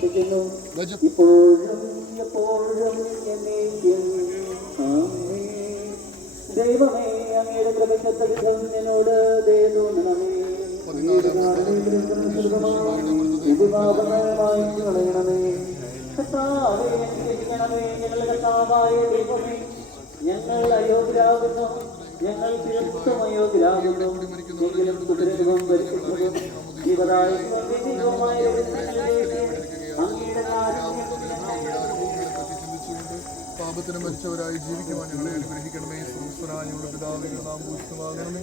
പ്രാർത്ഥിക്കുന്നു ഇപ്പോഴും എപ്പോഴും. ദൈവമേ അങ്ങയുടെ പ്രപഞ്ചത്തരിശം എന്നോട് ദയതോന്നണമേ കളയണമേ കർത്താവേ അനുഗ്രഹിക്കണമേ ഞങ്ങളുടെ കർത്താവായ ദൈവമേ ഞങ്ങൾ അയോഗ്യരാകുന്നു. ഞങ്ങൾ തീർത്തും അയോഗ്യരാകുന്നു. എങ്കിലും തുടരുകയും പരിശുദ്ധവും പാപത്തിന് മരിച്ചവരായി ജീവിക്കുവാൻ ഞങ്ങളെ അനുഗ്രഹിക്കണമേ. സുസ്ഥനായ പിതാവികൾ നാം പൂജിതമാകണമേ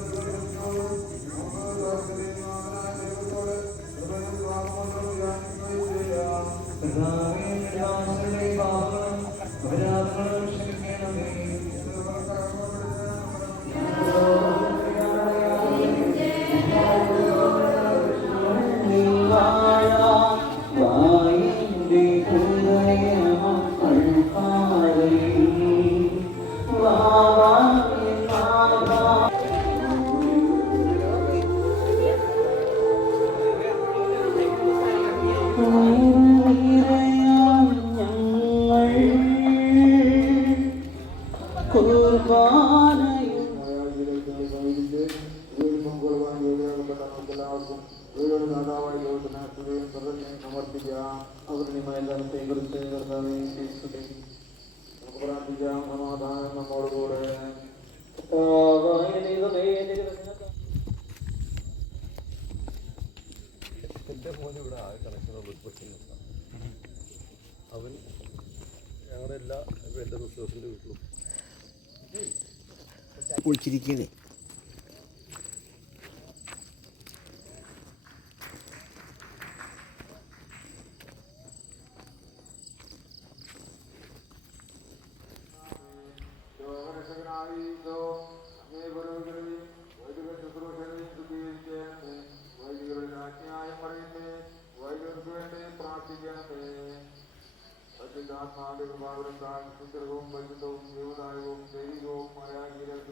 I. സമാധാനം നമ്മോടുകൂടെ കർത്താവായ ദൈവമേ തിരുവചനത്താൽ എന്റെ മോൻ ഇവിടെ ആ കണക്ഷനുള്ള അവൻ ഞങ്ങളുടെ എല്ലാ എന്റെ ക്രിസ്തുസിന്റെ വീട്ടിലും. ڪاري ايندو اڳي بروبري واهگرو ششروشڻي سبير چيڻ تي واهگرو آجڃائي مري تي واهگرو سهڻي پرارٿجڻ تي سچداتما گرو بابرن دان سندر اوم بلوند اوم ديوداي اوم ديوي اوم مايا گرج